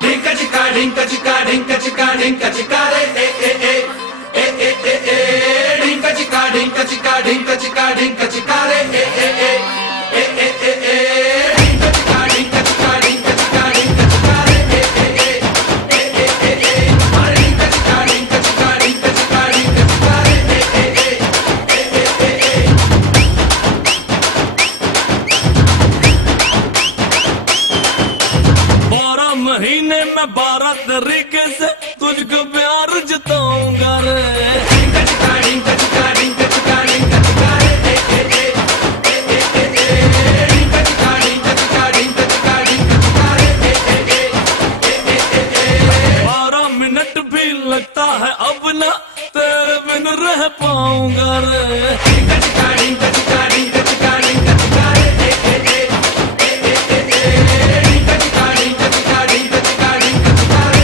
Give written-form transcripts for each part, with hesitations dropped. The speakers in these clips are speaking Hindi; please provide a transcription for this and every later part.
Dinka chika dinka chika dinka chika dinka chika re dinka chika dinka chika dinka chika dinka chika re dinka chika dinka chika dinka chika dinka chika re dinka chika dinka chika dinka chika dinka chika re 12 महीने में 12 तरीके से तुझको प्यार जताऊंगा रे dinka chika dinka chika dinka chika dinka chika re dinka chika dinka chika dinka chika dinka chika re 12 minute भी लगता है अब ना तेरे बिन रह पाऊंगा रे dinka chika dinka chika dinka chika dinka chika re dinka chika dinka chika dinka chika dinka chika re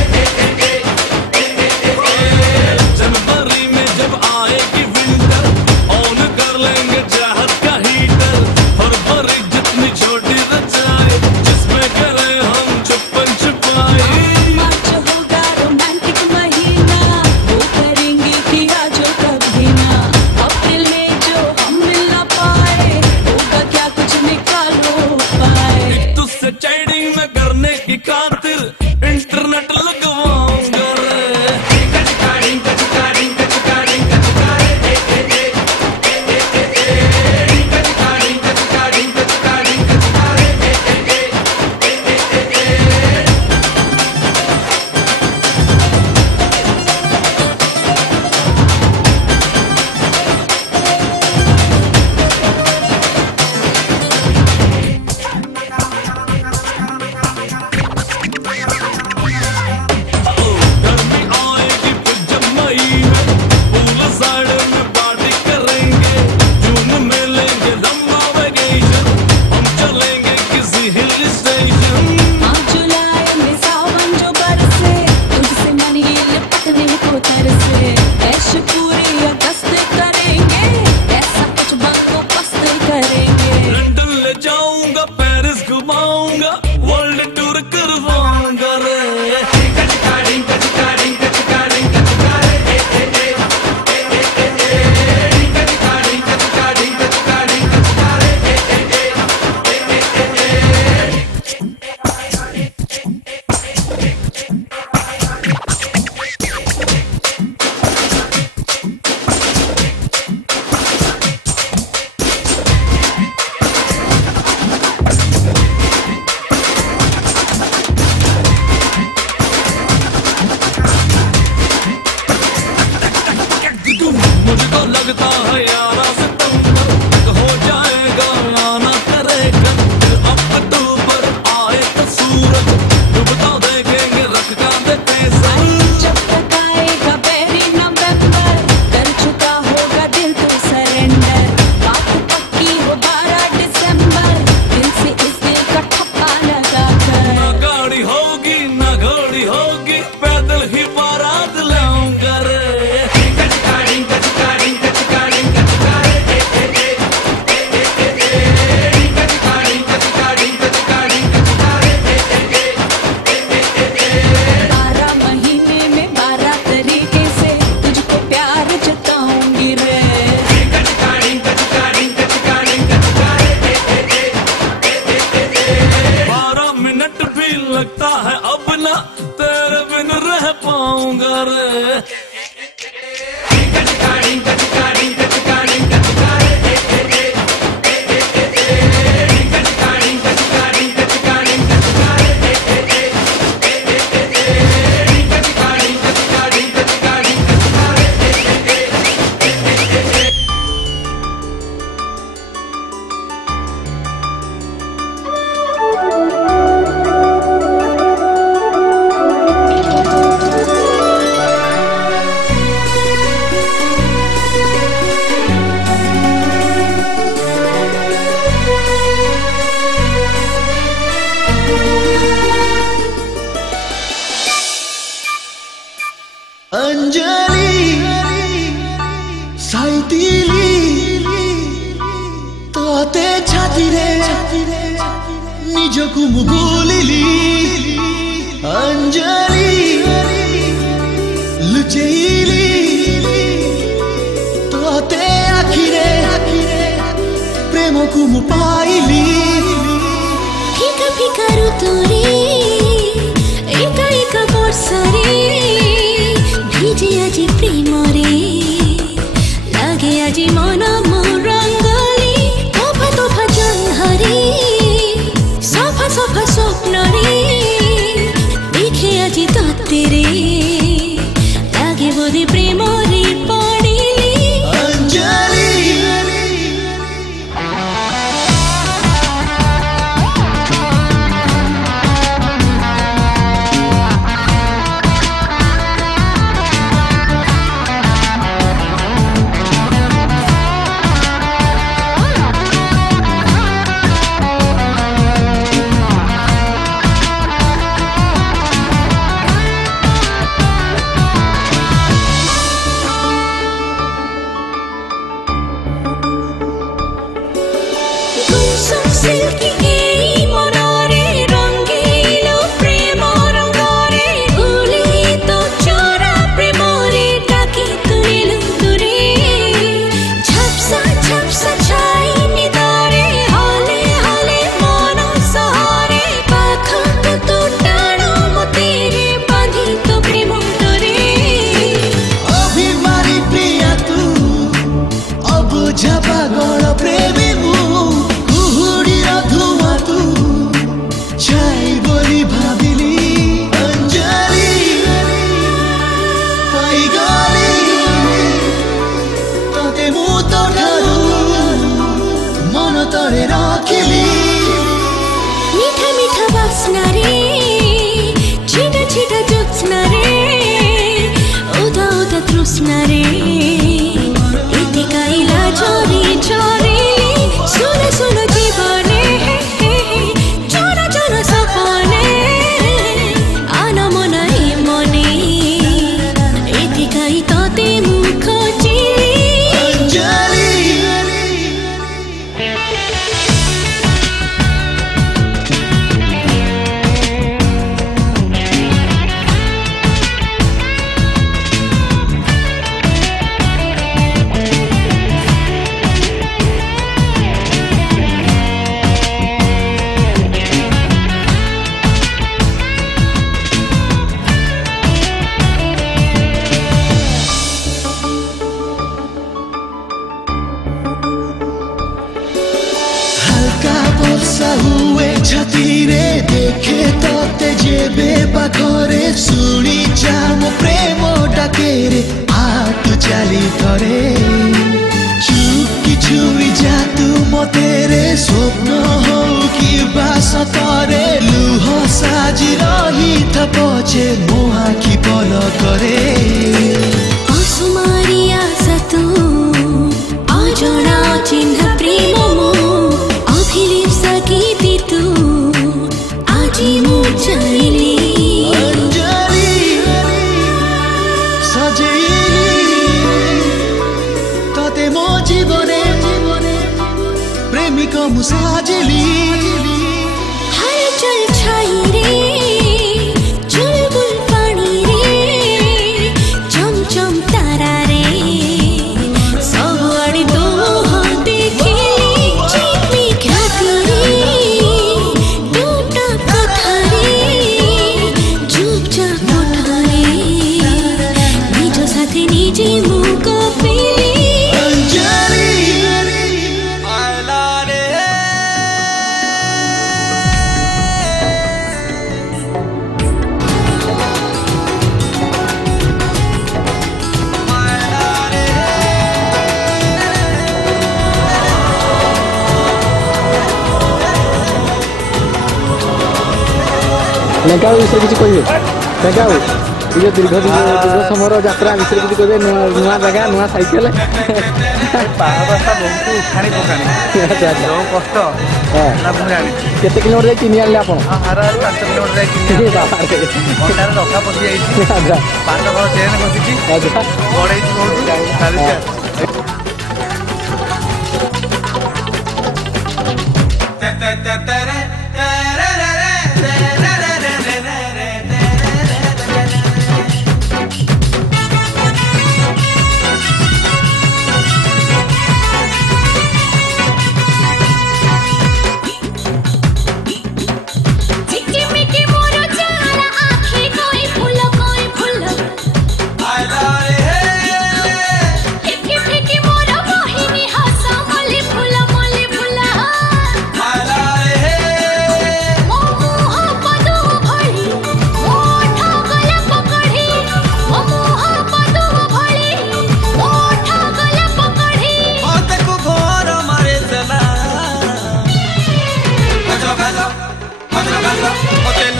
छाती रे निजकु मु भूलिली अंजलि लुचेइली तोते आखिरे प्रेम को मु पाइली फिका फिका ऋतुरे एका एका वर्षरे भिजे आजी प्रेम रे लागे आजी मन मो रंगली तोफा तोफा जन्हरे सफा सफा स्वप्न रे देखे आजी तोते रे लागे बोधे प्रेम रे पड़िली अंजलि छातीरे देखे तोते जेबे पाखरे सुनी जा मो प्रेम डाके रे आ तू चली थरे चुपकी छुई जा तू मते रे स्वप्न हो कि बास तरे लुह साजी रही था पछे मो आखि पल करे असुमारिया सतु अजଣା चिन्ह प्रेम मो अभिलिप्सा गीति तू आजी मु चाइली अंजलि सजेइली तते मो जीवने प्रेमिक मु साजिली हलचल छाई रे चुलबुल पानी रे चमचम तारा रे सबआड़े तो देखिली चिपी ख्याति रे टूटा कथा रे चुपचाप उठा रे निज साथे निजे मु कपिली अंजलि लेंका विषय किसी कहे लेंका ये दीर्घ समय यात्रा विषय किसी कहे नुआ जगह नुआ साइकेल केते किलोमीटर किनी आनले आपण 5 किलोमीटर रखा पसी पांच घर चेन बसिची बड़े बहुत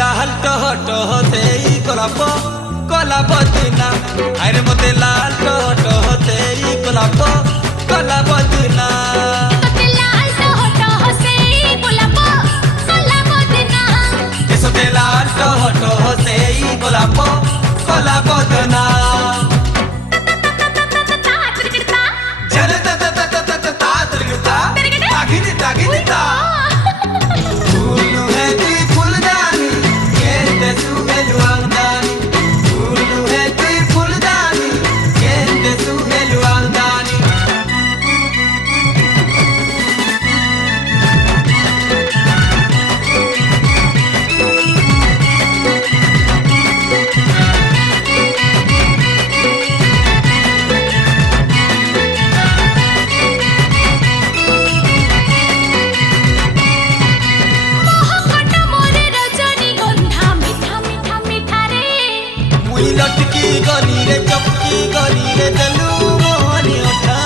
लाल टह टह से कला बदना अरे मोते लाल टह टह से कला बदना लाल टह टह से कला बदना लटकी गली रे चपकी गली रे दलू मोहनी उठा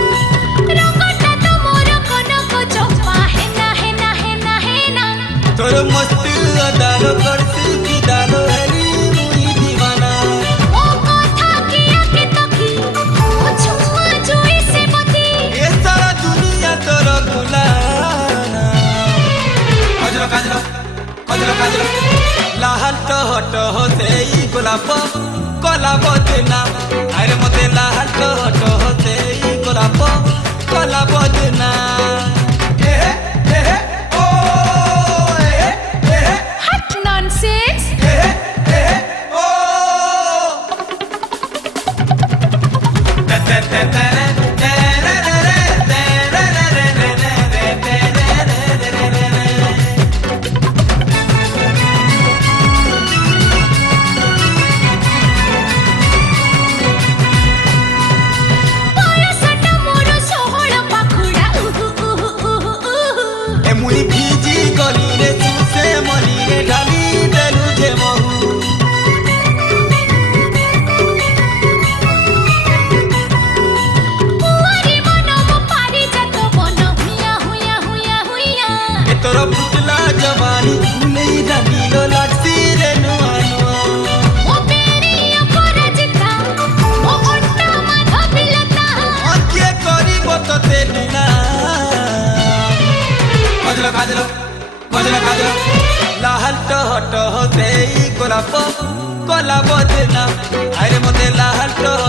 रंगटा तो मोर कनक चंपा है ना तोर मस्त अदाल करती की दालो हरी मुई दीवाना ओ कथा किया के तकी ओ छुआ जोई से बती ए सारा दुनिया तोर गुलाम लाल टह टह से कला बदना अरे मोते लाल टह टह से कला बदना nonsense मुई भीजी गली रे तुसे मली रे ढाली देलु जे महू पुआरी मनम पारी जत बन हुया ए तोर फुटला जवानी फुलई रंगीलो लासी रे नुआ ओ बेरी अपराजिता ओ ओट्टा माधविलता के करी बतते दिना लाल टह टह से कला बदना अरे मोते लाल टह